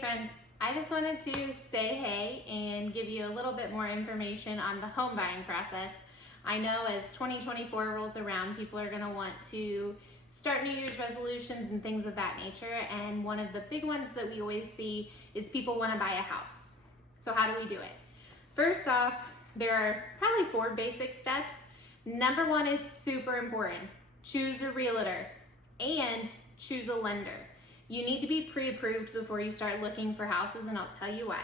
friends, I just wanted to say hey and give you a little bit more information on the home buying process. I know as 2024 rolls around, people are going to want to start New Year's resolutions and things of that nature, and one of the big ones that we always see is people want to buy a house. So how do we do it? First off, there are probably 4 basic steps. Number 1 is super important. Choose a realtor and choose a lender. You need to be pre-approved before you start looking for houses, and I'll tell you why.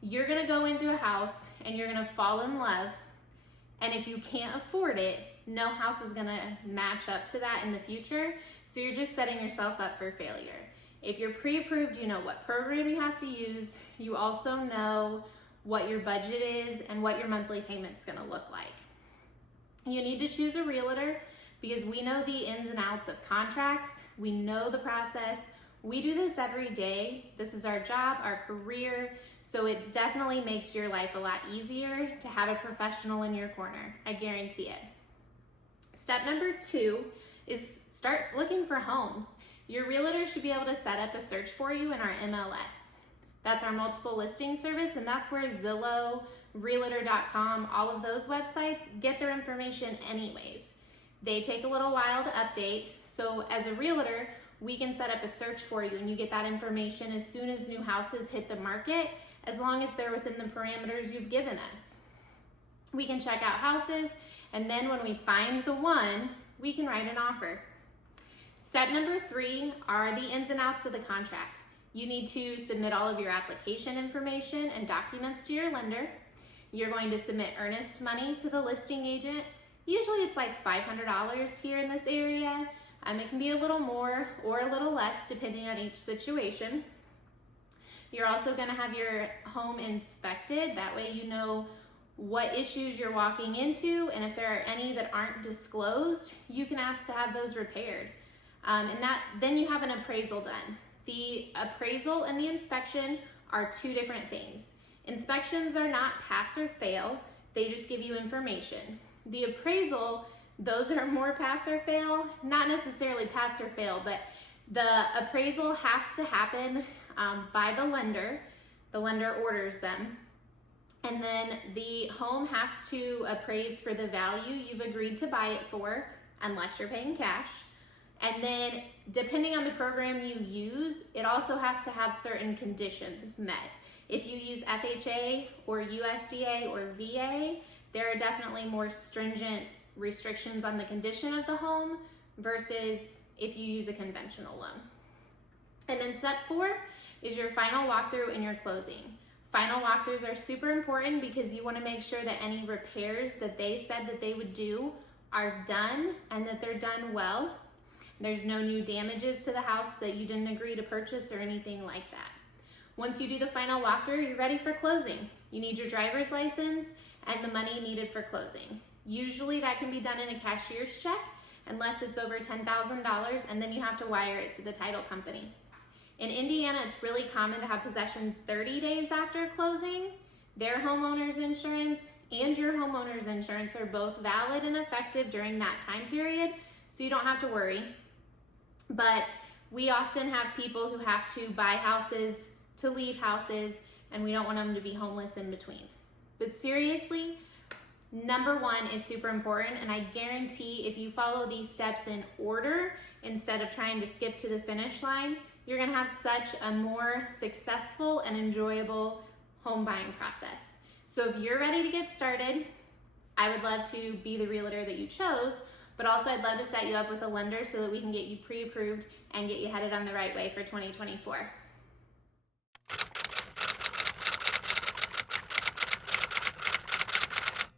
You're gonna go into a house and you're gonna fall in love, and if you can't afford it, no house is gonna match up to that in the future, so you're just setting yourself up for failure. If you're pre-approved, you know what program you have to use. You also know what your budget is and what your monthly payment's gonna look like. You need to choose a realtor because we know the ins and outs of contracts. We know the process. We do this every day. This is our job, our career, so it definitely makes your life a lot easier to have a professional in your corner. I guarantee it. Step number 2 is start looking for homes. Your realtor should be able to set up a search for you in our MLS. That's our multiple listing service, and that's where Zillow, Realtor.com, all of those websites get their information anyways. They take a little while to update, so as a realtor, we can set up a search for you and you get that information as soon as new houses hit the market, as long as they're within the parameters you've given us. We can check out houses, and then when we find the one, we can write an offer. Step number 3 are the ins and outs of the contract. You need to submit all of your application information and documents to your lender. You're going to submit earnest money to the listing agent. Usually it's like $500 here in this area. It can be a little more or a little less depending on each situation. You're also going to have your home inspected. That way you know what issues you're walking into, and if there are any that aren't disclosed, you can ask to have those repaired. Then you have an appraisal done. The appraisal and the inspection are 2 different things. Inspections are not pass or fail. They just give you information. The appraisal, those are more pass or fail, not necessarily pass or fail, but the appraisal has to happen by the lender. The lender orders them. And then the home has to appraise for the value you've agreed to buy it for, unless you're paying cash. And then depending on the program you use, it also has to have certain conditions met. If you use FHA or USDA or VA, there are definitely more stringent restrictions on the condition of the home versus if you use a conventional loan. And then step 4 is your final walkthrough and your closing. Final walkthroughs are super important because you want to make sure that any repairs that they said that they would do are done and that they're done well. There's no new damages to the house that you didn't agree to purchase or anything like that. Once you do the final walkthrough, you're ready for closing. You need your driver's license and the money needed for closing. Usually that can be done in a cashier's check unless it's over $10,000, and then you have to wire it to the title company. In Indiana, it's really common to have possession 30 days after closing. Their homeowner's insurance and your homeowner's insurance are both valid and effective during that time period, so you don't have to worry. But we often have people who have to buy houses to leave houses, and we don't want them to be homeless in between. But seriously, number 1 is super important, and I guarantee if you follow these steps in order instead of trying to skip to the finish line, you're gonna have such a more successful and enjoyable home buying process. So if you're ready to get started, I would love to be the realtor that you chose, but also I'd love to set you up with a lender so that we can get you pre-approved and get you headed on the right way for 2024.